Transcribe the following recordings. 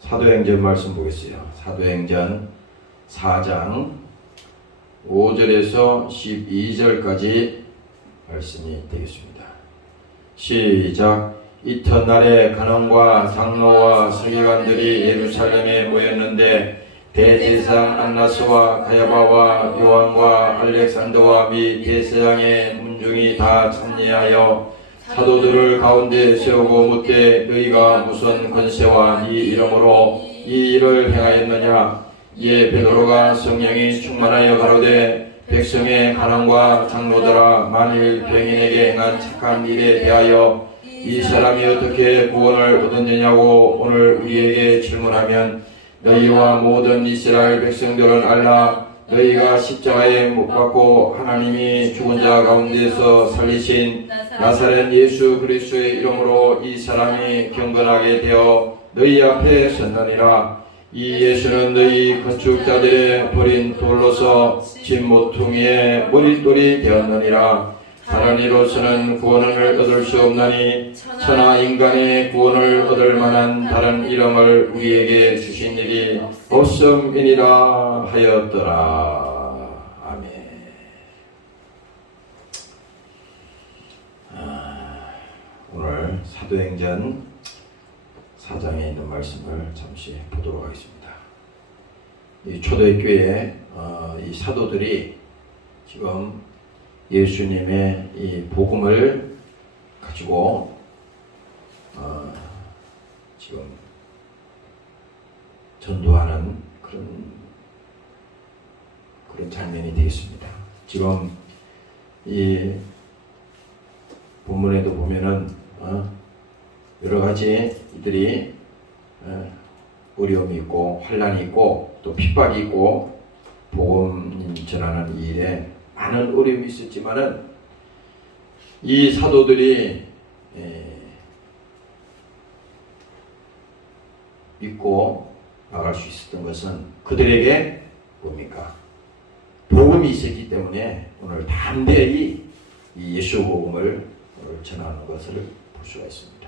사도행전 말씀 보겠어요. 사도행전 4장 5절에서 12절까지 말씀이 되겠습니다. 시작. 이튿날에 간원과 장로와 서기관들이 예루살렘에 모였는데 대제사장 안나스와 가야바와 요한과 알렉산더와 및 대제사장의 문중이 다 참여하여 사도들을 가운데 세우고 묻되 너희가 무슨 권세와 네 이름으로 이 일을 행하였느냐. 이에 베드로가 성령이 충만하여 가로되 백성의 간원과 장로들아, 만일 병인에게 행한 착한 일에 대하여 이 사람이 어떻게 구원을 얻었느냐고 오늘 우리에게 질문하면 너희와 모든 이스라엘 백성들은 알라. 너희가 십자가에 못 박고 하나님이 죽은 자 가운데서 살리신 나사렛 예수 그리스도의 이름으로 이 사람이 경건하게 되어 너희 앞에 섰느니라. 이 예수는 너희 건축자들의 버린 돌로서 집 모퉁이의 머릿돌이 되었느니라. 다른 이로서는 구원을 얻을 수 없나니 천하 인간의 구원을 얻을 만한 다른 이름을 우리에게 주신 일이 없음이니라 하였더라. 아멘. 오늘 사도행전 4장에 있는 말씀을 잠시 보도록 하겠습니다. 이 초대교회 이 사도들이 지금 예수님의 이 복음을 가지고 지금 전도하는 그런 장면이 되겠습니다. 지금 이 본문에도 보면은 여러 가지 이들이 어려움이 있고 환난이 있고 또 핍박이 있고 복음 전하는 이 일에 많은 어려움이 있었지만은 이 사도들이 믿고 나갈 수 있었던 것은 그들에게 뭡니까? 복음이 있었기 때문에 오늘 담대히 이 예수 복음을 전하는 것을 볼 수가 있습니다.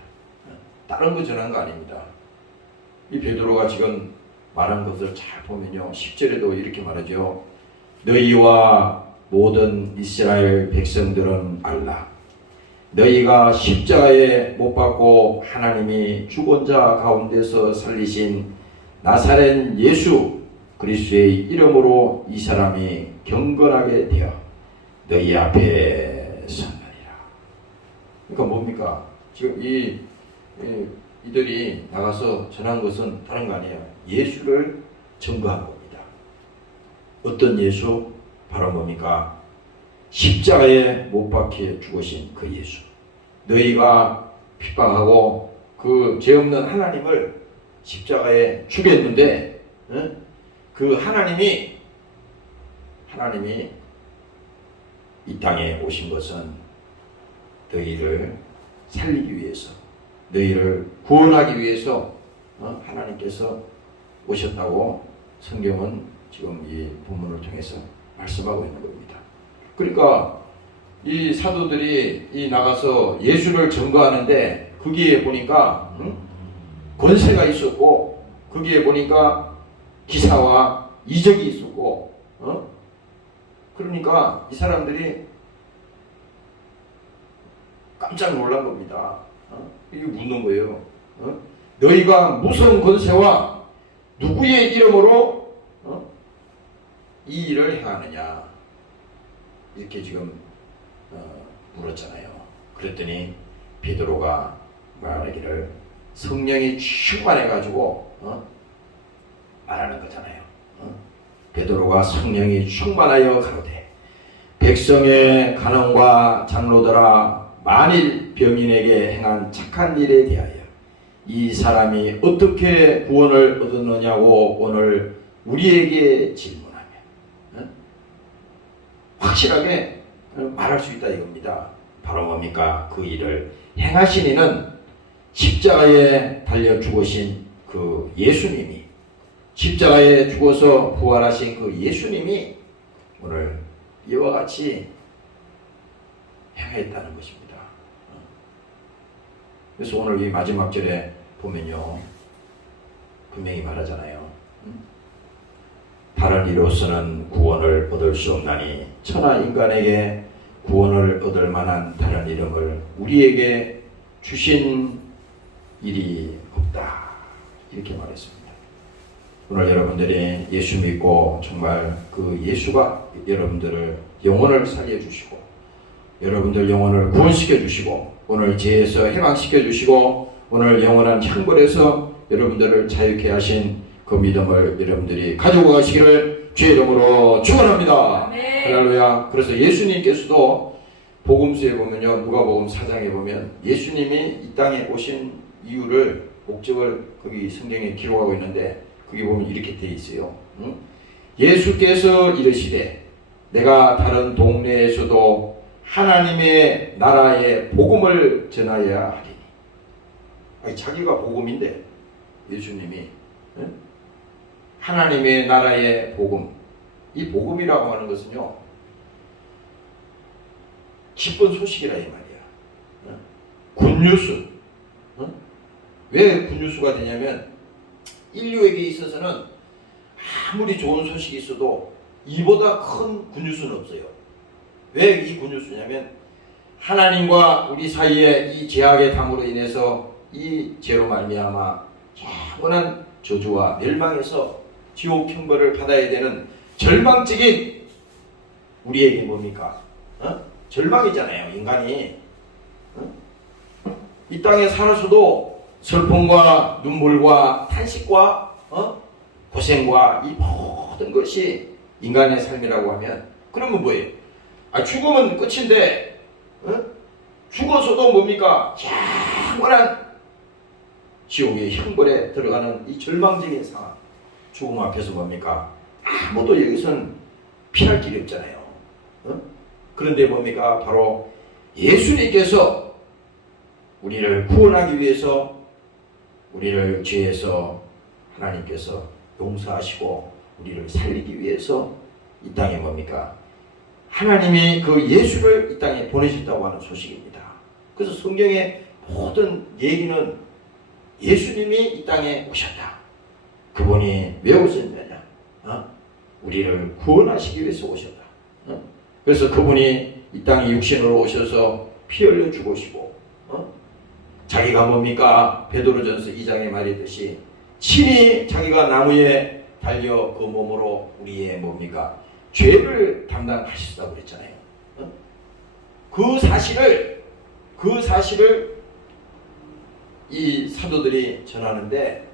다른 거 전한 거 아닙니다. 이 베드로가 지금 말한 것을 잘 보면요, 10절에도 이렇게 말하죠. 너희와 모든 이스라엘 백성들은 알라. 너희가 십자가에 못 박고 하나님이 죽은 자 가운데서 살리신 나사렛 예수 그리스도의 이름으로 이 사람이 경건하게 되어 너희 앞에 섰느니라. 그러니까 뭡니까? 지금 이들이 나가서 전한 것은 다른 거 아니에요. 예수를 증거한 겁니다. 어떤 예수? 바로 뭡니까? 십자가에 못 박혀 죽으신 그 예수. 너희가 핍박하고 그 죄 없는 하나님을 십자가에 죽였는데 그 하나님이 이 땅에 오신 것은 너희를 살리기 위해서, 너희를 구원하기 위해서 하나님께서 오셨다고 성경은 지금 이 본문을 통해서 말씀하고 있는 겁니다. 그러니까 이 사도들이 이 나가서 예수를 증거하는데 거기에 보니까 권세가 있었고 거기에 보니까 기사와 이적이 있었고 그러니까 이 사람들이 깜짝 놀란 겁니다. 이게 묻는 거예요. 너희가 무슨 권세와 누구의 이름으로 이 일을 행하느냐 이렇게 지금 물었잖아요. 그랬더니 베드로가 말하기를 성령이 충만해가지고 말하는 거잖아요. 베드로가 성령이 충만하여 가로되 백성의 간원과 장로들아, 만일 병인에게 행한 착한 일에 대하여 이 사람이 어떻게 구원을 얻었느냐고 오늘 우리에게 질문하면 확실하게 말할 수 있다 이겁니다. 바로 뭡니까? 그 일을 행하신 이는 십자가에 달려 죽으신 그 예수님이, 십자가에 죽어서 부활하신 그 예수님이 오늘 이와 같이 행했다는 것입니다. 그래서 오늘 이 마지막 절에 보면요, 분명히 말하잖아요. 다른 이로서는 구원을 얻을 수 없나니 천하 인간에게 구원을 얻을 만한 다른 이름을 우리에게 주신 일이 없다. 이렇게 말했습니다. 오늘 여러분들이 예수 믿고 정말 그 예수가 여러분들을 영혼을 살려주시고 여러분들 영혼을 구원시켜 주시고 오늘 죄에서 해방시켜 주시고 오늘 영원한 형벌에서 여러분들을 자유케 하신 그 믿음을 여러분들이 가지고 가시기를 주의 이름으로 축원합니다. 할렐루야. 그래서 예수님께서도 복음서에 보면요, 누가복음 4장에 보면 예수님이 이 땅에 오신 이유를 목적을 거기 성경에 기록하고 있는데 거기 보면 이렇게 되어 있어요. 예수께서 이르시되 내가 다른 동네에서도 하나님의 나라의 복음을 전하여야 하리니. 아니, 자기가 복음인데 예수님이 하나님의 나라의 복음, 이 복음이라고 하는 것은요 기쁜 소식이라 이 말이야. 굿뉴스. 왜 굿뉴스가 되냐면 인류에게 있어서는 아무리 좋은 소식이 있어도 이보다 큰 굿뉴스는 없어요. 왜 이 굿뉴스냐면 하나님과 우리 사이에 이 죄악의 담으로 인해서 이 죄로 말미암아 영원한 저주와 멸망에서 지옥 형벌을 받아야 되는 절망적인 우리에게 뭡니까? 절망이잖아요. 인간이 이 땅에 살아서도 슬픔과 눈물과 탄식과 고생과 이 모든 것이 인간의 삶이라고 하면 그러면 뭐예요? 죽으면 끝인데 죽어서도 뭡니까? 영원한 지옥의 형벌에 들어가는 이 절망적인 상황. 죽음 앞에서 뭡니까? 아무도 여기서는 피할 길이 없잖아요. 그런데 뭡니까? 바로 예수님께서 우리를 구원하기 위해서 우리를 죄에서 하나님께서 용서하시고 우리를 살리기 위해서 이 땅에 뭡니까? 하나님이 그 예수를 이 땅에 보내셨다고 하는 소식입니다. 그래서 성경의 모든 얘기는 예수님이 이 땅에 오셨다. 그분이 왜 오셨느냐? 우리를 구원하시기 위해서 오셨다. 그래서 그분이 이 땅에 육신으로 오셔서 피 흘려 죽으시고 자기가 뭡니까? 베드로전서 2장에 말했듯이 친히 자기가 나무에 달려 그 몸으로 우리의 뭡니까? 죄를 담당하셨다고 그랬잖아요. 그 사실을 이 사도들이 전하는데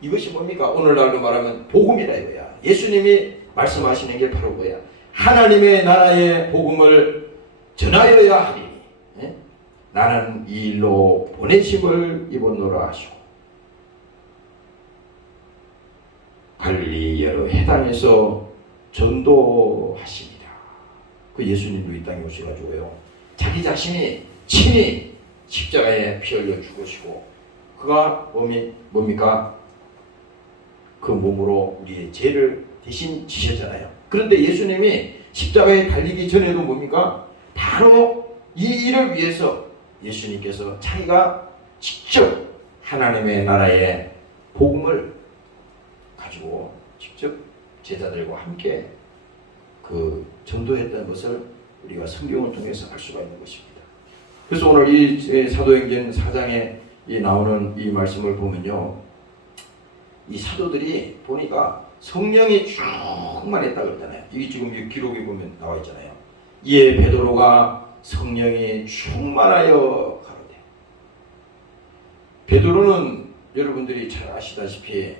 이것이 뭡니까? 오늘날로 말하면 복음이라 이거야. 예수님이 말씀하시는 게 바로 뭐야? 하나님의 나라의 복음을 전하여야 하리니 나는 이 일로 보내심을 입었노라 하시고 갈릴리 여러 해당에서 전도하십니다. 그 예수님도 이 땅에 오셔가지고요 자기 자신이 친히 십자가에 피 흘려 죽으시고 그가 뭡니까? 그 몸으로 우리의 죄를 대신 지셨잖아요. 그런데 예수님이 십자가에 달리기 전에도 뭡니까? 바로 이 일을 위해서 예수님께서 자기가 직접 하나님의 나라의 복음을 가지고 직접 제자들과 함께 그 전도했던 것을 우리가 성경을 통해서 알 수가 있는 것입니다. 그래서 오늘 이 사도행전 4장에 나오는 이 말씀을 보면요, 이 사도들이 보니까 성령이 충만했다 그랬잖아요. 이게 지금 이 기록에 보면 나와 있잖아요. 이에 베드로가 성령이 충만하여 가로되. 베드로는 여러분들이 잘 아시다시피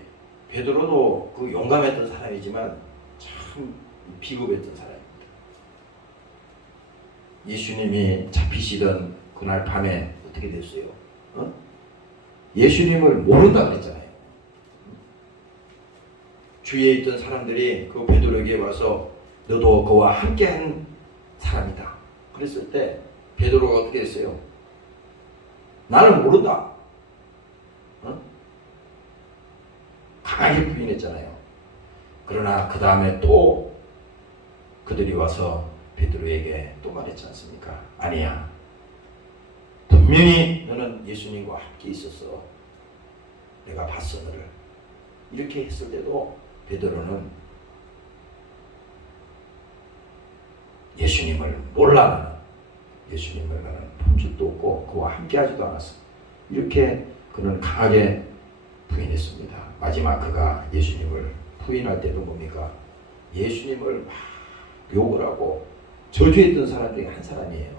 베드로도 그 용감했던 사람이지만 참 비겁했던 사람입니다. 예수님이 잡히시던 그날 밤에 어떻게 됐어요? 예수님을 모른다 그랬잖아요. 주위에 있던 사람들이 그 베드로에게 와서 너도 그와 함께한 사람이다 그랬을 때 베드로가 어떻게 했어요? 나는 모른다. 강하게 부인했잖아요. 그러나 그 다음에 또 그들이 와서 베드로에게 또 말했지 않습니까? 아니야. 분명히 너는 예수님과 함께 있었어. 내가 봤어 너를. 이렇게 했을 때도 베드로는 예수님을 몰라는, 예수님을 나는 본 적도 없고 그와 함께 하지도 않았어. 이렇게 그는 강하게 부인했습니다. 마지막 그가 예수님을 부인할 때도 뭡니까? 예수님을 막 욕을 하고 저주했던 사람 중에 한 사람이에요.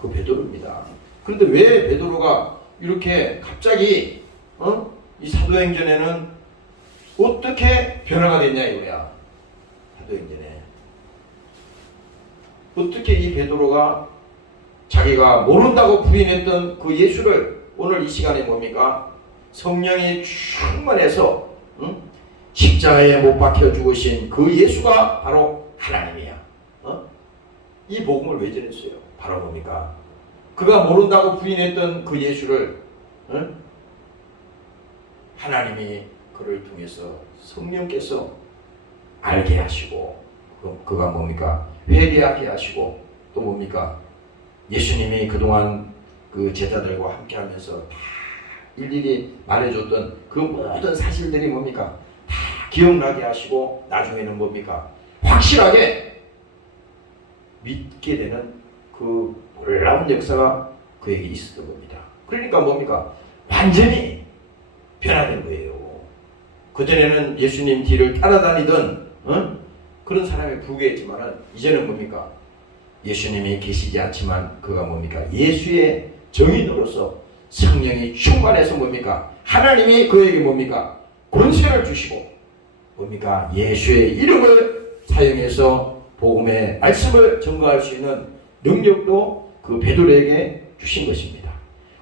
그 베드로입니다. 그런데 왜 베드로가 이렇게 갑자기 이 사도행전에는 어떻게 변화가 됐냐 이거야. 사도행전에 어떻게 이 베드로가 자기가 모른다고 부인했던 그 예수를 오늘 이 시간에 뭡니까? 성령이 충만해서 십자가에 못 박혀 죽으신 그 예수가 바로 하나님이야. 이 복음을 왜 전했어요? 바로 뭡니까? 그가 모른다고 부인했던 그 예수를 하나님이 그를 통해서 성령께서 알게 하시고 그가 뭡니까? 회개하게 하시고 또 뭡니까? 예수님이 그동안 그 제자들과 함께 하면서 다 일일이 말해줬던 그 모든 사실들이 뭡니까? 다 기억나게 하시고 나중에는 뭡니까? 확실하게 믿게 되는 그 놀라운 역사가 그에게 있었던 겁니다. 그러니까 뭡니까? 완전히 변화된 거예요. 그전에는 예수님 뒤를 따라다니던 그런 사람에 불과했지만은 이제는 뭡니까? 예수님이 계시지 않지만 그가 뭡니까? 예수의 정인으로서 성령이 충만해서 뭡니까? 하나님이 그에게 뭡니까? 권세를 주시고 뭡니까? 예수의 이름을 사용해서 복음의 말씀을 전가할 수 있는 능력도 그 베드로에게 주신 것입니다.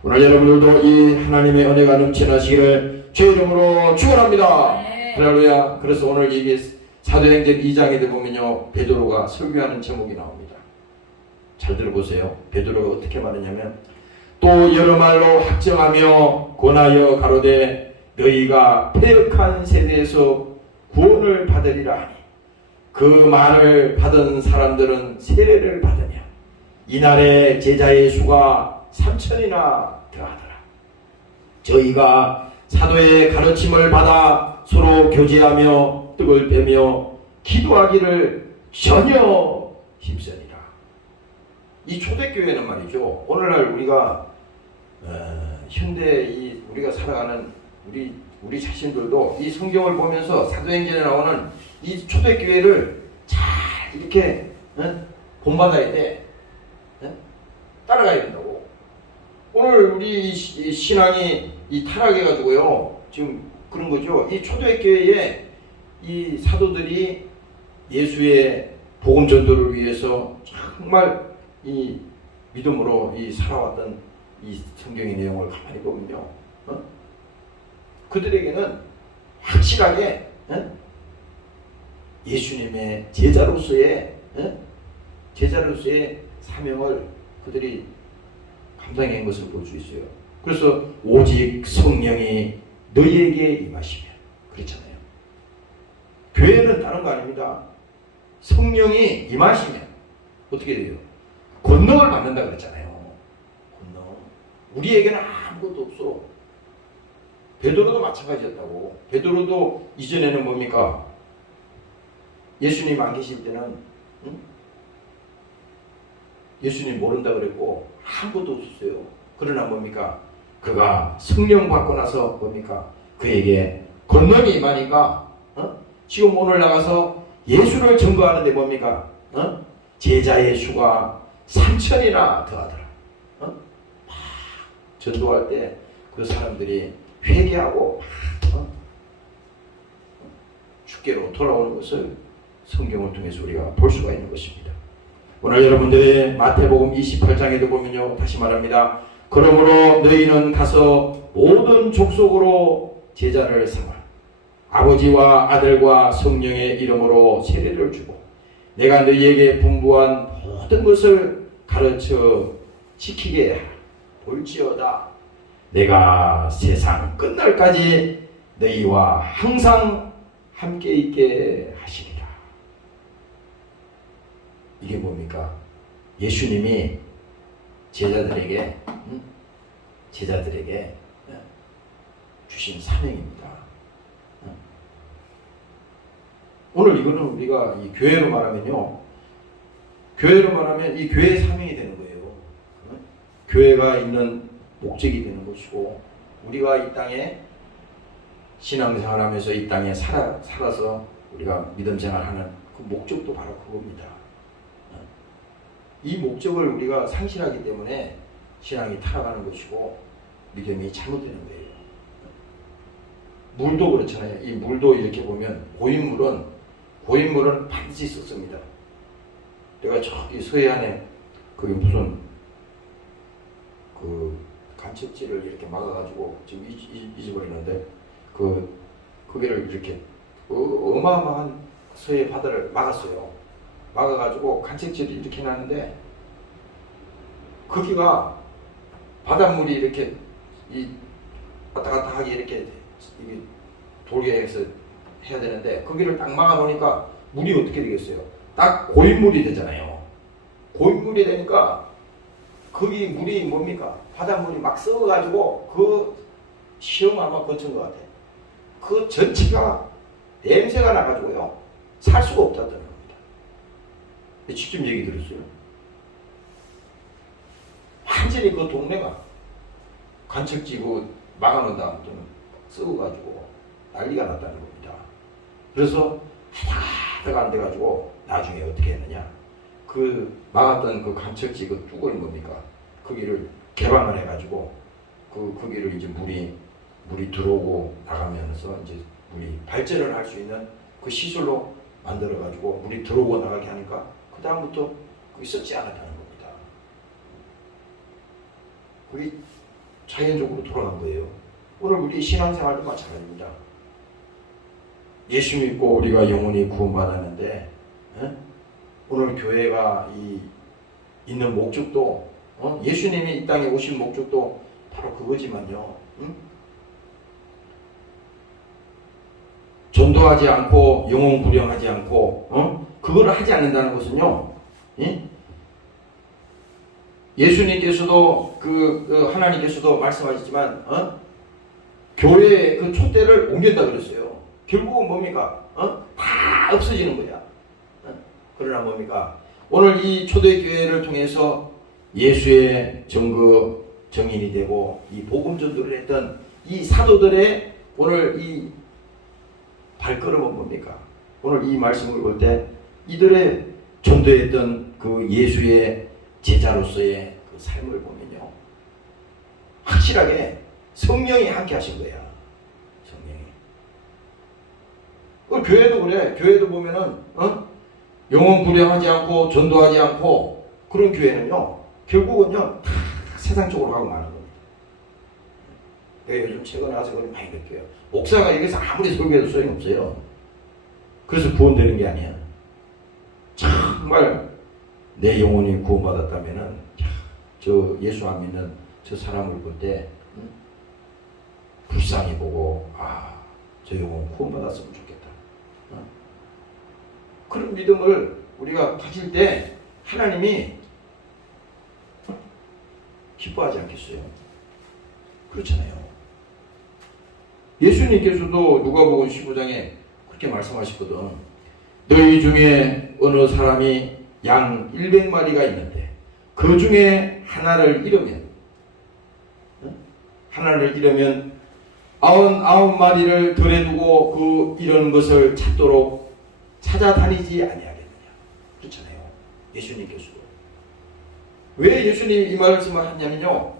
오늘 여러분들도 이 하나님의 은혜가 넘쳐나시기를 주 이름으로 축원합니다. 할렐루야. 그래서 오늘 이게 사도행전 2장에 보면요, 베드로가 설교하는 제목이 나옵니다. 잘 들어보세요. 베드로가 어떻게 말하냐면, 또 여러 말로 확정하며 권하여 가로되 너희가 패역한 세대에서 구원을 받으리라 하니 그 말을 받은 사람들은 세례를 받으며 이날에 제자의 수가 3,000이나 더하더라. 저희가 사도의 가르침을 받아 서로 교제하며 떡을 빼며 기도하기를 전혀 힘쓰니라. 이 초대교회는 말이죠. 오늘날 우리가 현대 우리가 살아가는 우리 자신들도 이 성경을 보면서 사도행전에 나오는 이 초대교회를 잘 이렇게 본받아야 돼. 따라가야 된다고. 오늘 우리 신앙이 타락해가지고요. 지금 그런 거죠. 이 초대교회에 이 사도들이 예수의 복음 전도를 위해서 정말 이 믿음으로 살아왔던 이 성경의 내용을 가만히 보면요, 그들에게는 확실하게 예수님의 제자로서의 사명을 그들이 감당한 것을 볼 수 있어요. 그래서 오직 성령이 너희에게 임하시면, 그렇잖아요. 교회는 다른 거 아닙니다. 성령이 임하시면 어떻게 돼요? 권능을 받는다 그랬잖아요. 권능. 우리에게는 아무것도 없어. 베드로도 마찬가지였다고. 베드로도 이전에는 뭡니까? 예수님 안 계실 때는 예수님 모른다 그랬고 아무것도 없었어요. 그러나 뭡니까? 그가 성령 받고 나서 뭡니까? 그에게 권능이 임하니까 지금 오늘 나가서 예수를 증거하는데 뭡니까? 제자의 수가 3,000이나 더하더라. 전도할 때 그 사람들이 회개하고 주께로 돌아오는 것을 성경을 통해서 우리가 볼 수가 있는 것입니다. 오늘 여러분들의 마태복음 28장에도 보면요, 다시 말합니다. 그러므로 너희는 가서 모든 족속으로 제자를 삼아 아버지와 아들과 성령의 이름으로 세례를 주고 내가 너희에게 분부한 모든 것을 가르쳐 지키게 볼지어다. 내가 세상 끝날까지 너희와 항상 함께 있게 하시리라. 이게 뭡니까? 예수님이 제자들에게 주신 사명입니다. 오늘 이거는 우리가 이 교회로 말하면요, 교회로 말하면 이 교회의 사명이 되는 거예요. 교회가 있는 목적이 되는 것이고, 우리가 이 땅에 신앙생활하면서 이 땅에 살아서 우리가 믿음생활하는 그 목적도 바로 그겁니다. 이 목적을 우리가 상실하기 때문에 신앙이 타락하는 것이고 믿음이 잘못되는 거예요. 물도 그렇잖아요. 이 물도 이렇게 보면 고인물은 반드시 썩습니다. 내가 저기 서해안에 그게 무슨 그 간척지를 이렇게 막아가지고 지금 잊어버리는데 거기를 이렇게 어마어마한 서해 바다를 막았어요. 막아가지고 간척지를 이렇게 놨는데 거기가 바닷물이 이렇게 왔다 갔다 하게 이렇게 돌게 해서 해야 되는데 거기를 딱 막아 놓으니까 물이 어떻게 되겠어요? 딱 고인물이 되잖아요. 고인물이 되니까 거기 물이 뭡니까? 바닷물이 막 썩어가지고 그 시험 아마 거친 것 같아. 그 전체가 냄새가 나가지고요. 살 수가 없다는 겁니다. 직접 얘기 들었어요. 완전히 그 동네가 간척지고 막아놓은 다음부터는 썩어가지고 난리가 났다는 겁니다. 그래서 하다가 안 돼가지고 나중에 어떻게 했느냐. 그 막았던 그 간척지 그 뚜껑이 뭡니까? 거기를 개방을 해가지고 거기를 이제 물이 들어오고 나가면서 이제 물이 발전을 할 수 있는 그 시설로 만들어가지고 물이 들어오고 나가게 하니까 그 다음부터 그게 썩지 않았다는 겁니다. 그게 자연적으로 돌아간 거예요. 오늘 우리 신앙생활도 마찬가지입니다. 예수 믿고 우리가 영원히 구원받았는데 오늘 교회가 있는 목적도 예수님이 이 땅에 오신 목적도 바로 그거지만요. 전도하지 않고 영혼 부령하지 않고 그걸 하지 않는다는 것은요. 예수님께서도 하나님께서도 말씀하셨지만 교회의 그 촛대를 옮긴다 그랬어요. 결국은 뭡니까? 다 없어지는 거야. 그러나 뭡니까? 오늘 이 초대교회를 통해서 예수의 정인이 되고 이 복음 전도를 했던 이 사도들의 오늘 이 발걸음은 뭡니까? 오늘 이 말씀을 볼 때 이들의 전도했던 그 예수의 제자로서의 그 삶을 보면요, 확실하게 성령이 함께 하신 거야. 성령이. 교회도 그래. 교회도 보면은 영혼 불량하지 않고 전도하지 않고 그런 교회는요, 결국은요 다 세상 쪽으로 가고 마는 겁니다. 내가 요즘 최근에 와서 그걸 많이 느껴요. 목사가 여기서 아무리 설교해도 소용없어요. 그래서 구원되는 게 아니야. 정말 내 영혼이 구원받았다면은 저 예수 안 믿는 저 사람을 볼 때 불쌍히 보고 저 영혼 구원받았으면 좋겠다. 그런 믿음을 우리가 가질 때 하나님이 기뻐하지 않겠어요? 그렇잖아요. 예수님께서도 누가복음 15장에 그렇게 말씀하셨거든. 너희 중에 어느 사람이 양 100마리가 있는데 그 중에 하나를 잃으면 99마리를 들에 두고 그 잃은 것을 찾도록 찾아다니지 아니하겠느냐. 그렇잖아요. 예수님께서도. 왜 예수님이 이 말씀을 하냐면요,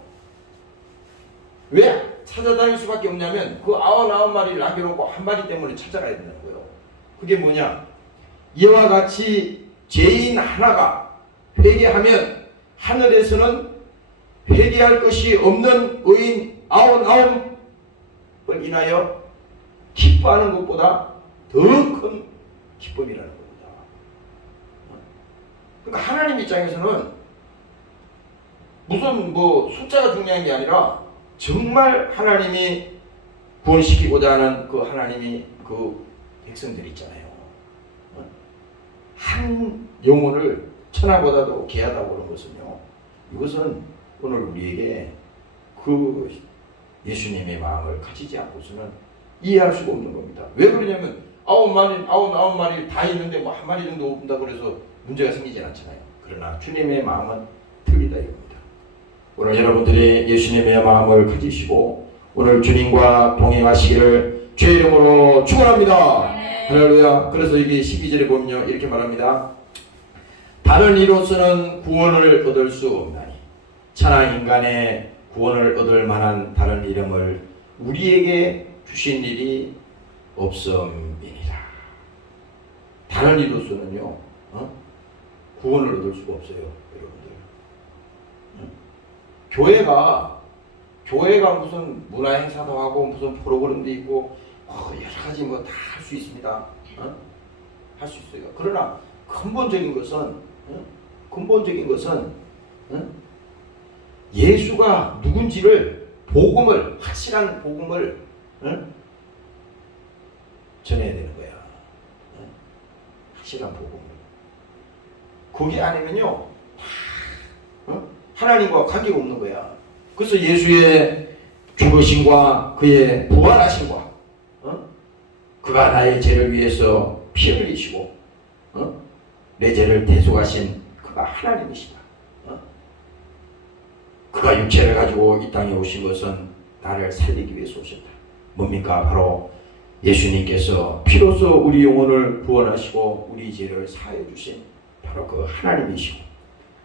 왜 찾아다닐 수밖에 없냐면 그 99마리를 남겨놓고 한 마리 때문에 찾아가야 된다는 거예요. 그게 뭐냐? 이와 같이 죄인 하나가 회개하면 하늘에서는 회개할 것이 없는 의인 99을 인하여 기뻐하는 것보다 더 큰 기쁨이라는 겁니다. 그러니까 하나님 입장에서는 무슨 숫자가 중요한 게 아니라 정말 하나님이 구원시키고자 하는 그 하나님이 그 백성들이 있잖아요. 한 영혼을 천하보다도 귀하다고 그런 것은요, 이것은 오늘 우리에게 그 예수님의 마음을 가지지 않고서는 이해할 수가 없는 겁니다. 왜 그러냐면 아홉 마리 다 있는데 뭐 한 마리 정도 온다고 그래서 문제가 생기진 않잖아요. 그러나 주님의 마음은 틀리다 이겁니다. 오늘 여러분들이 예수님의 마음을 가지시고 오늘 주님과 동행하시기를 주의 이름으로 축원합니다. 할렐루야. 그래서 이게 12절에 보면요 이렇게 말합니다. 다른 이로서는 구원을 얻을 수 없나니 천하 인간의 구원을 얻을 만한 다른 이름을 우리에게 주신 일이 없음이니라. 다른 이로서는요 구원을 얻을 수가 없어요, 여러분들. 교회가 무슨 문화 행사도 하고 무슨 프로그램도 있고 여러 가지 뭐 다 할 수 있습니다. 할 수 있어요. 그러나 근본적인 것은 예수가 누군지를 확실한 복음을 전해야 되는 거야. 확실한 복음을. 그게 아니면요 하나님과 관계가 없는 거야. 그래서 예수의 죽으심과 그의 부활하심과 그가 나의 죄를 위해서 피 흘리시고 내 죄를 대속하신 그가 하나님이시다. 그가 육체를 가지고 이 땅에 오신 것은 나를 살리기 위해서 오셨다. 뭡니까? 바로 예수님께서 피로써 우리 영혼을 구원하시고 우리 죄를 사하여 주신 바로 그 하나님이시고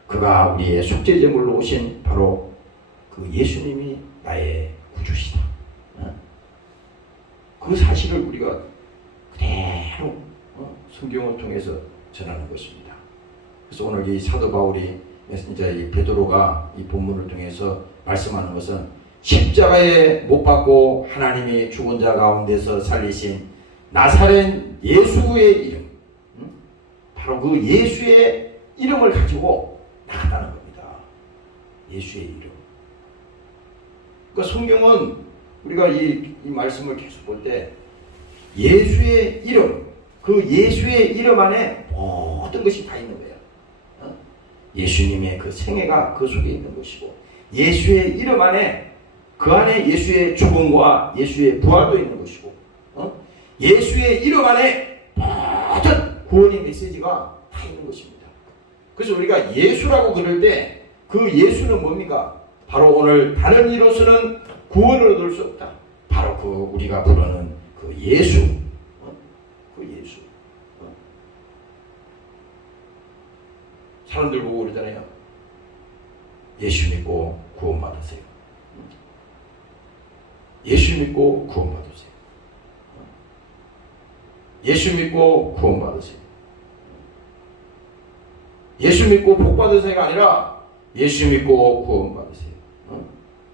그가 우리의 속죄제물로 오신 바로 그 예수님이 나의 구주시다. 그 사실을 우리가 그대로 성경을 통해서 전하는 것입니다. 그래서 오늘 이 사도 바울이 이제 이 베드로가 이 본문을 통해서 말씀하는 것은 십자가에 못 박고 하나님이 죽은 자 가운데서 살리신 나사렛 예수의 이름, 바로 그 예수의 이름을 가지고 나갔다는 겁니다. 예수의 이름. 그러니까 성경은 우리가 이 말씀을 계속 볼 때 예수의 이름, 그 예수의 이름 안에 모든 것이 다 있는 거예요. 예수님의 그 생애가 그 속에 있는 것이고 예수의 이름 안에 그 안에 예수의 죽음과 예수의 부활도 있는 것이고 예수의 이름 안에 모든 구원의 메시지가 다 있는 것입니다. 그래서 우리가 예수라고 그럴 때 그 예수는 뭡니까? 바로 오늘 다른 이로서는 구원을 얻을 수 없다. 바로 그 우리가 부르는 그 예수, 그 예수. 사람들 보고 그러잖아요. 예수 믿고 구원받으세요. 예수 믿고 구원받으세요. 예수 믿고 구원받으세요. 예수 믿고 복받으세요가 아니라 예수 믿고 구원받으세요.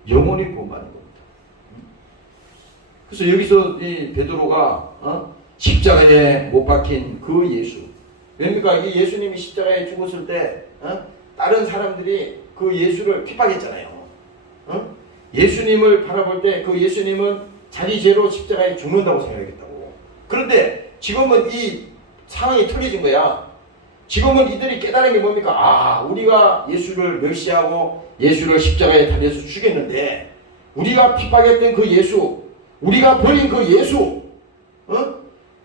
영원히 구원받는 겁니다. 그래서 여기서 이 베드로가 십자가에 못 박힌 그 예수. 왜입니까? 이 예수님이 십자가에 죽었을 때 다른 사람들이 그 예수를 핍박했잖아요. 예수님을 바라볼 때 그 예수님은 자기 죄로 십자가에 죽는다고 생각했다고. 그런데 지금은 이 상황이 틀려진 거야. 지금은 이들이 깨달은 게 뭡니까? 우리가 예수를 멸시하고 예수를 십자가에 달려서 죽였는데 우리가 핍박했던 그 예수, 우리가 버린 그 예수,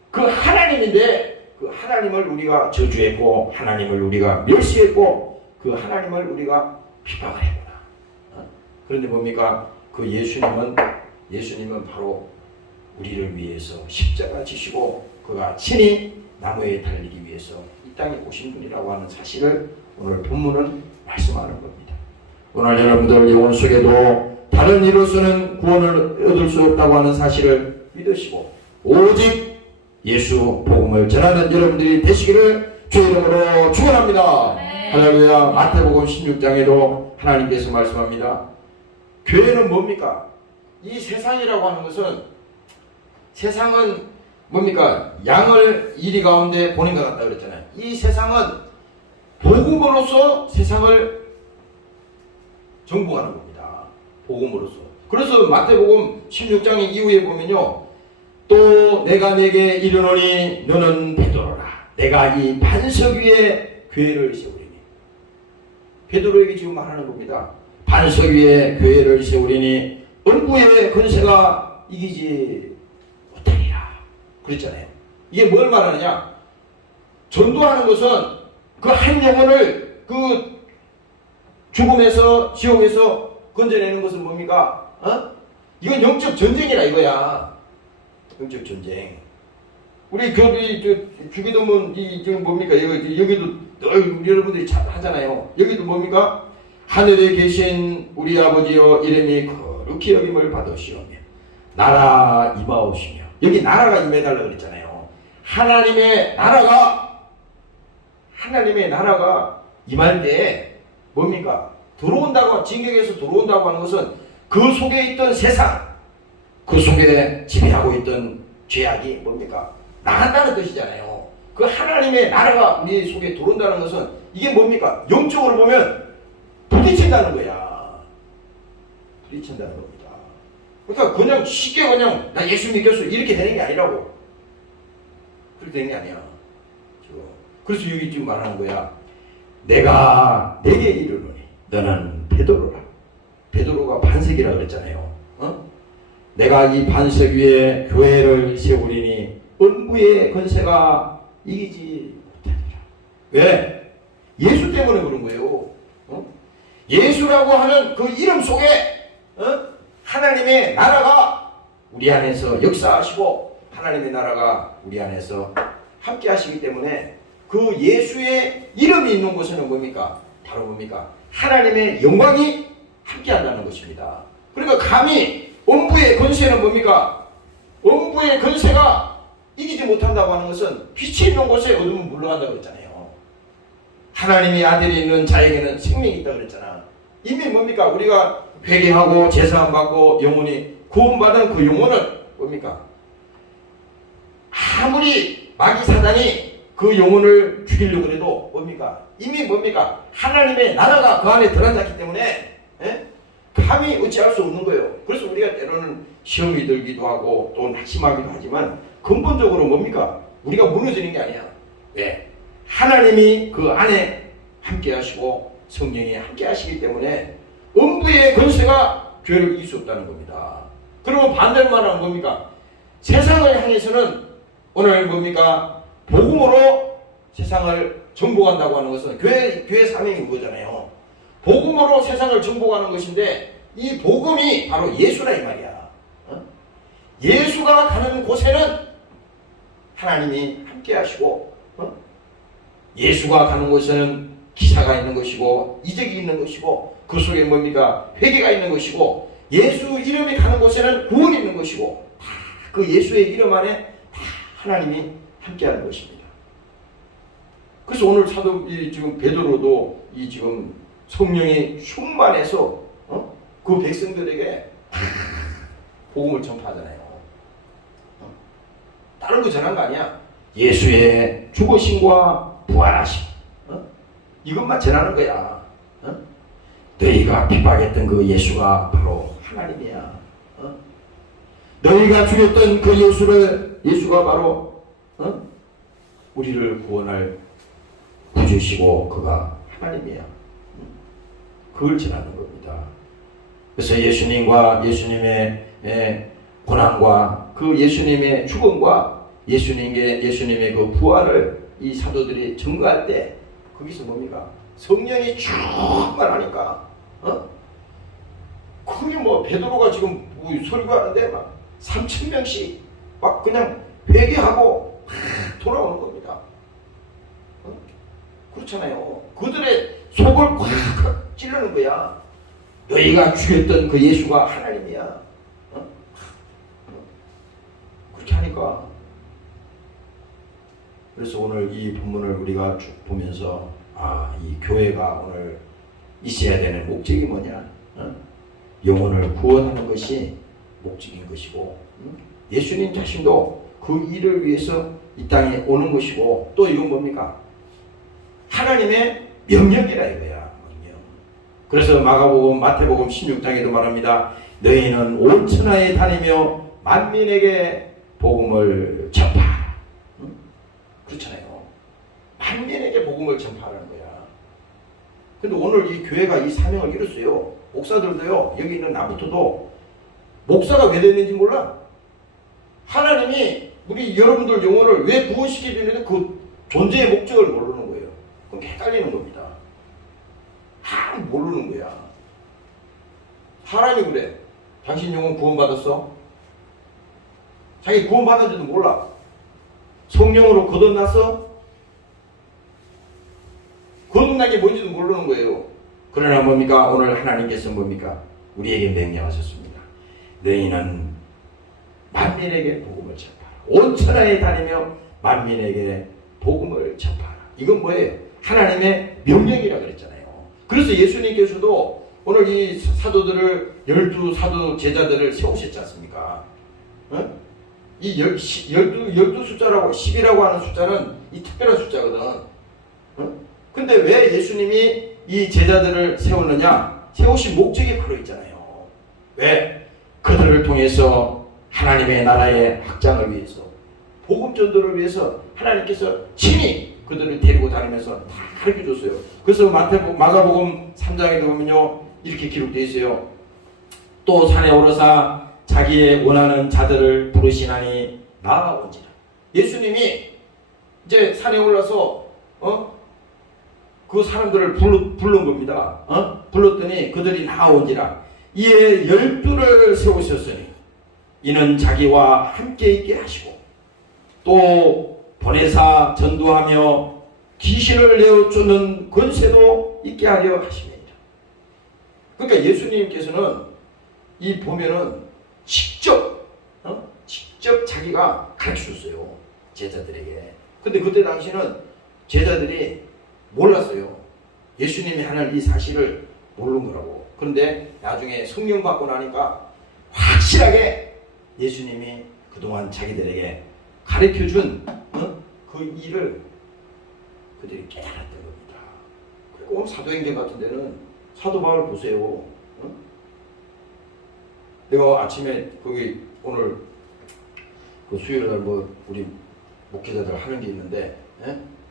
그 하나님인데 그 하나님을 우리가 저주했고 하나님을 우리가 멸시했고 그 하나님을 우리가 핍박을 했구나. 그런데 뭡니까? 그 예수님은 바로 우리를 위해서 십자가 지시고 그가 친히 나무에 달리기 위해서 이 땅에 오신 분이라고 하는 사실을 오늘 본문은 말씀하는 겁니다. 오늘 여러분들 영혼 속에도 다른 이로서는 구원을 얻을 수 없다고 하는 사실을 믿으시고 오직 예수 복음을 전하는 여러분들이 되시기를 주의 이름으로 축원합니다. 할렐루야. 마태복음 16장에도 하나님께서 말씀합니다. 교회는 뭡니까? 이 세상이라고 하는 것은 세상은 뭡니까? 양을 이리 가운데 보낸 것 같다 그랬잖아요. 이 세상은 복음으로서 세상을 정복하는 겁니다. 복음으로서. 그래서 마태복음 16장 이후에 보면요. 또 내가 내게 이르노니 너는 베드로라. 내가 이 반석 위에 교회를 세우리니. 베드로에게 지금 말하는 겁니다. 반석 위에 교회를 세우리니 얼부의 권세가 이기지 못하리라 그랬잖아요. 이게 뭘 말하느냐? 전도하는 것은 그 한 영혼을 그 죽음에서 지옥에서 건져내는 것은 뭡니까? 이건 영적 전쟁이라 이거야. 영적 전쟁. 우리 주기도문 지금 뭡니까? 여기도 늘 여러분들이 잘 하잖아요. 여기도 뭡니까? 하늘에 계신 우리 아버지여 이름이 거룩히 여김을 받으시오며 나라 임하오시며 여기 나라가 임해달라 그랬잖아요. 하나님의 나라가 임할 때 뭡니까? 들어온다고 진격에서 들어온다고 하는 것은 그 속에 있던 세상 그 속에 지배하고 있던 죄악이 뭡니까? 나간다는 뜻이잖아요. 그 하나님의 나라가 우리 속에 들어온다는 것은 이게 뭡니까? 영적으로 보면 부딪힌다는 거야. 부딪힌다는 겁니다. 그러니까 그냥 쉽게 그냥 나 예수 믿겠어 이렇게 되는 게 아니라고. 그렇게 되는 게 아니야. 그래서 여기 지금 말하는 거야. 내가 내게 이르노니 너는 베드로라. 베드로가 반석이라 그랬잖아요. 내가 이 반석 위에 교회를 세우리니 음부의 권세가 이기지 못하리라. 왜? 예수 때문에 그런 거예요. 예수라고 하는 그 이름 속에 하나님의 나라가 우리 안에서 역사하시고 하나님의 나라가 우리 안에서 함께 하시기 때문에 그 예수의 이름이 있는 곳에는 뭡니까? 바로 뭡니까? 하나님의 영광이 함께 한다는 것입니다. 그러니까 감히 음부의 권세는 뭡니까? 음부의 권세가 이기지 못한다고 하는 것은 빛이 있는 곳에 어둠은 물러간다고 그랬잖아요. 하나님의 아들이 있는 자에게는 생명이 있다고 그랬잖아. 이미 뭡니까? 우리가 회개하고 제사함 받고 영혼이 구원받은 그 영혼은 뭡니까? 아무리 마귀 사단이 그 영혼을 죽이려고 해도 뭡니까? 이미 뭡니까? 하나님의 나라가 그 안에 들어앉았기 때문에 감히 어찌할 수 없는 거예요. 그래서 우리가 때로는 시험이 들기도 하고 또 낙심하기도 하지만 근본적으로 뭡니까? 우리가 무너지는 게 아니야. 왜? 하나님이 그 안에 함께 하시고 성령이 함께 하시기 때문에 음부의 권세가 죄를 이길 수 없다는 겁니다. 그러면 반대로 말하면 뭡니까? 세상을 향해서는 오늘 뭡니까? 복음으로 세상을 정복한다고 하는 것은 교회 사명이 그거잖아요. 복음으로 세상을 정복하는 것인데 이 복음이 바로 예수라 이 말이야. 예수가 가는 곳에는 하나님이 함께 하시고 예수가 가는 곳에는 기사가 있는 것이고 이적이 있는 것이고 그 속에 뭡니까? 회개가 있는 것이고 예수 이름이 가는 곳에는 구원이 있는 것이고 다 그 예수의 이름 안에 다 하나님이 함께하는 것입니다. 그래서 오늘 사도 지금 베드로도 이 지금 성령이 충만해서 그 백성들에게 복음을 전파하잖아요. 다른 거 전한 거 아니야. 예수의 죽으심과 부활하심 이것만 전하는 거야. 너희가 핍박했던 그 예수가 바로 하나님이야. 너희가 죽였던 그 예수가 바로 우리를 구원할 구주시고 그가 하나님이야. 그걸 전하는 겁니다. 그래서 예수님과 예수님의 고난과 그 예수님의 죽음과 예수님의 그 부활을 이 사도들이 증거할 때 거기서 뭡니까? 성령이 충만하니까 그게 뭐 베드로가 지금 뭐 설교하는데 막 3,000명씩 막 그냥 회개하고 돌아오는 겁니다. 그렇잖아요. 그들의 속을 꽉 찌르는 거야. 너희가 죽였던 그 예수가 하나님이야. 그렇게 하니까. 그래서 오늘 이 본문을 우리가 쭉 보면서 이 교회가 오늘 있어야 되는 목적이 뭐냐? 영혼을 구원하는 것이 목적인 것이고 예수님 자신도 그 일을 위해서 이 땅에 오는 것이고 또 이건 뭡니까? 하나님의 명령이라 이거야. 명령. 그래서 마가복음 마태복음 16장에도 말합니다. 너희는 온 천하에 다니며 만민에게 복음을 전파하라. 그렇잖아요. 만민에게 복음을 전파하라는 거야. 근데 오늘 이 교회가 이 사명을 이뤘어요. 목사들도요. 여기 있는 나부터도 목사가 왜 됐는지 몰라. 하나님이 우리 여러분들 영혼을 왜 구원시켜주는데 그 존재의 목적을 모르는 거예요. 그럼 헷갈리는 겁니다. 모르는 거야. 사람이 그래. 당신 영혼 구원받았어? 자기 구원받았는지도 몰라. 성령으로 거듭났어? 거듭난 게 뭔지도 모르는 거예요. 그러나 뭡니까? 오늘 하나님께서 뭡니까? 우리에게 명령하셨습니다. 너희는 만민에게 복음을 전파하라. 온 천하에 다니며 만민에게 복음을 전파하라. 이건 뭐예요? 하나님의 명령이라 그랬잖아요. 그래서 예수님께서도 오늘 이 사도들을 12사도 제자들을 세우셨지 않습니까? 어? 이 12 숫자라고 10이라고 하는 숫자는 이 특별한 숫자거든. 어? 근데 왜 예수님이 이 제자들을 세우느냐? 세우신 목적이 바로 있잖아요. 왜? 그들을 통해서 하나님의 나라의 확장을 위해서, 복음 전도를 위해서 하나님께서 친히 그들을 데리고 다니면서 다 가르쳐 줬어요. 그래서 마가복음 3장에도 보면요, 이렇게 기록되어 있어요. 또 산에 오르사 자기의 원하는 자들을 부르시나니 나아온지라. 예수님이 이제 산에 올라서 그 사람들을 부른 겁니다. 불렀더니 그들이 나아온지라. 이에 12를 세우셨으니 이는 자기와 함께 있게 하시고 또 보내사 전도하며 귀신을 내어쫓는 권세도 있게 하려 하심이니라. 그러니까 예수님께서는 이 보면은 직접 자기가 가르쳐줬어요. 제자들에게. 근데 그때 당시는 제자들이 몰랐어요. 예수님이 하는 이 사실을 모르는 거라고. 그런데 나중에 성령 받고 나니까 확실하게 예수님이 그동안 자기들에게 가르쳐준 그 일을 그들이 깨달았던 겁니다. 그리고 사도행전 같은 데는 사도 바울 보세요. 내가 아침에 거기 오늘 그 수요일날 뭐 우리 목회자들 하는 게 있는데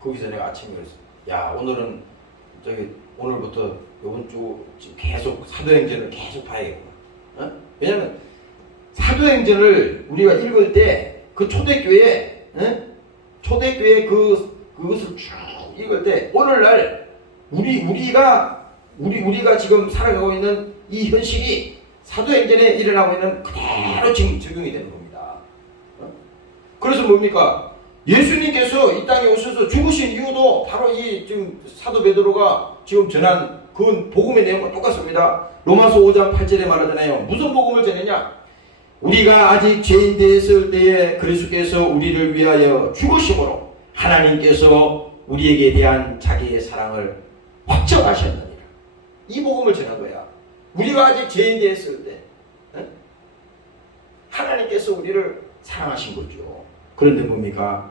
거기서 내가 아침에 그랬어. 야, 오늘은 저기 오늘부터 이번 주 계속 사도행전을 계속 봐야겠구나. 왜냐면 사도행전을 우리가 읽을 때 그 초대교회 그것을 쭉 읽을 때 오늘날 우리가 지금 살아가고 있는 이 현실이 사도행전에 일어나고 있는 그대로 지금 적용이 되는 겁니다. 그래서 뭡니까? 예수님께서 이 땅에 오셔서 죽으신 이유도 바로 이 지금 사도 베드로가 지금 전한 그 복음의 내용과 똑같습니다. 로마서 5장 8절에 말하잖아요. 무슨 복음을 전했냐? 우리가 아직 죄인 되었을 때에 그리스도께서 우리를 위하여 죽으심으로 하나님께서 우리에게 대한 자기의 사랑을 확정하셨느니라. 이 복음을 전한 거야. 우리가 아직 죄인 되었을 때 하나님께서 우리를 사랑하신 거죠. 그런데 뭡니까?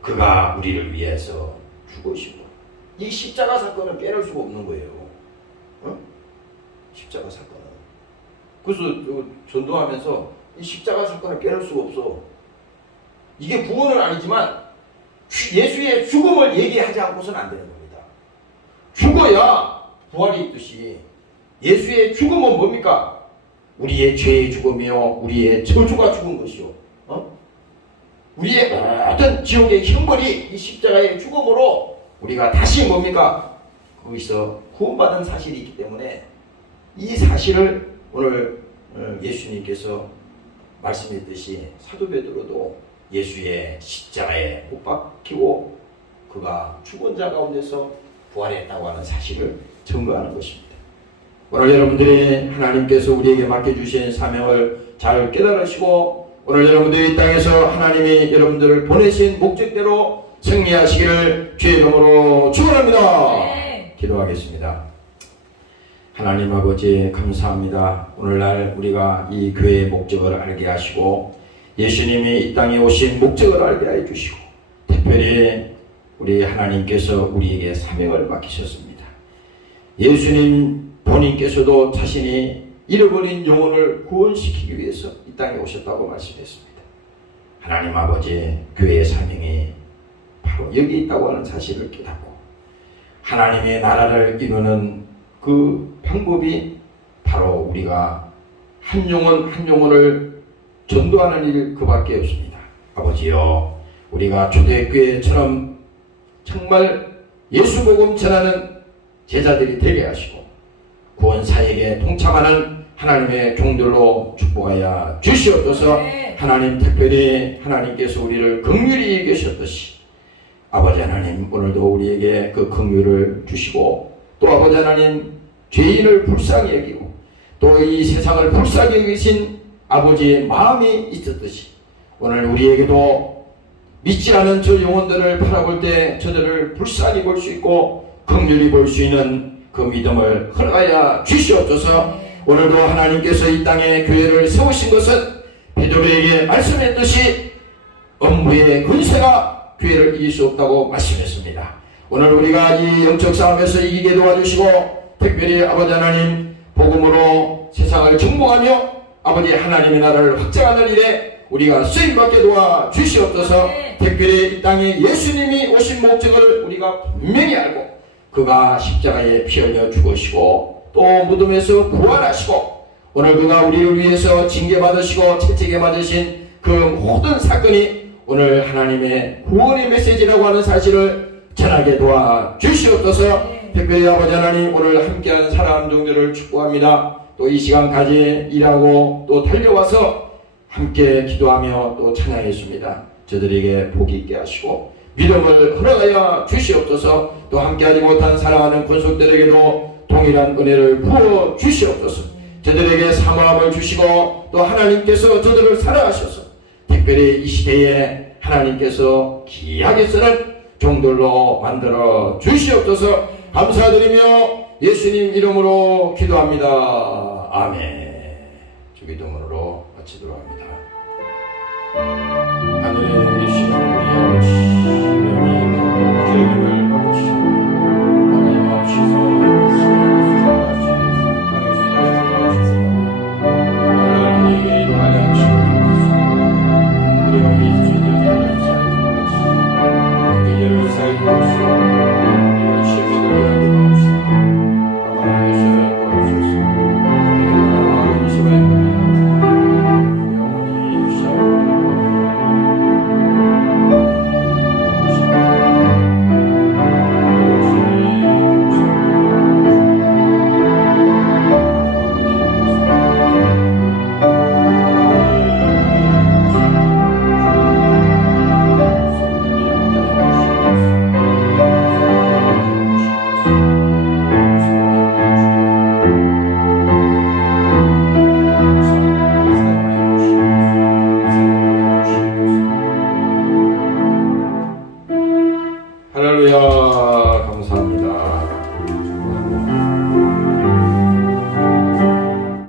그가 우리를 위해서 죽으시고, 이 십자가 사건을 빼놓을 수가 없는 거예요. 십자가 사건은. 그래서 전도하면서 이 십자가 사건을 빼놓을 수가 없어. 이게 구원은 아니지만 예수의 죽음을 얘기하지 않고서는 안 되는 겁니다. 죽어야 부활이 있듯이 예수의 죽음은 뭡니까? 우리의 죄의 죽음이요, 우리의 저주가 죽은 것이요, 우리의 모든 지옥의 형벌이 이 십자가의 죽음으로 우리가 다시 뭡니까? 거기서 구원받은 사실이 있기 때문에 이 사실을 오늘 예수님께서 말씀했듯이 사도 베드로도 예수의 십자가에 못 박히고 그가 죽은 자 가운데서 부활했다고 하는 사실을 증거하는 것입니다. 오늘 여러분들이 하나님께서 우리에게 맡겨주신 사명을 잘 깨달으시고 오늘 여러분들이 이 땅에서 하나님이 여러분들을 보내신 목적대로 승리하시기를 주의 이름으로 축원합니다. 네. 기도하겠습니다. 하나님 아버지 감사합니다. 오늘날 우리가 이 교회의 목적을 알게 하시고 예수님이 이 땅에 오신 목적을 알게 해주시고 특별히 우리 하나님께서 우리에게 사명을 맡기셨습니다. 예수님 본인께서도 자신이 잃어버린 영혼을 구원시키기 위해서 이 땅에 오셨다고 말씀했습니다. 하나님 아버지, 교회의 사명이 바로 여기 있다고 하는 사실을 깨닫고 하나님의 나라를 이루는 그 방법이 바로 우리가 한 영혼 한 영혼을 전도하는 일 그밖에 없습니다. 아버지여, 우리가 초대교회처럼 정말 예수 복음 전하는 제자들이 되게 하시고 구원 사역에 동참하는 하나님의 종들로 축복하여 주시옵소서. 하나님, 특별히 하나님께서 우리를 긍휼히 여기셨듯이 아버지 하나님, 오늘도 우리에게 그 긍휼을 주시고 또 아버지 하나님, 죄인을 불쌍히 여기고 또 이 세상을 불쌍히 여기신 아버지의 마음이 있었듯이 오늘 우리에게도 믿지 않은 저 영혼들을 바라볼 때 저들을 불쌍히 볼 수 있고 긍휼히 볼 수 있는 그 믿음을 허락하여 주시옵소서. 오늘도 하나님께서 이 땅에 교회를 세우신 것은 베드로에게 말씀했듯이 음부의 권세가 교회를 이길 수 없다고 말씀했습니다. 오늘 우리가 이 영적 싸움에서 이기게 도와주시고 특별히 아버지 하나님, 복음으로 세상을 정복하며 아버지 하나님의 나라를 확장하는 일에 우리가 쓰임받게 도와주시옵소서. 특별히 이 땅에 예수님이 오신 목적을 우리가 분명히 알고 그가 십자가에 피 흘려 죽으시고 또 무덤에서 부활하시고 오늘 그가 우리를 위해서 징계받으시고 채찍에 맞으신 그 모든 사건이 오늘 하나님의 구원의 메시지라고 하는 사실을 전하게 도와주시옵소서. 특별히 아버지 하나님, 오늘 함께한 사람 종들을 축복합니다. 또 이 시간까지 일하고 또 달려와서 함께 기도하며 또 찬양했습니다. 저들에게 복이 있게 하시고 믿음을 허락하여 주시옵소서. 또 함께하지 못한 사랑하는 권속들에게도 동일한 은혜를 부어 주시옵소서. 저들에게 사모함을 주시고 또 하나님께서 저들을 사랑하셔서 특별히 이 시대에 하나님께서 귀하게 쓰는 종들로 만들어 주시옵소서. 감사드리며 예수님 이름으로 기도합니다. 아멘. 주 기도문으로 마치도록 합니다. 하늘에 계신 우리 아버지, 이름이 기름을 받으시고 하나님 앞시서 할렐루야.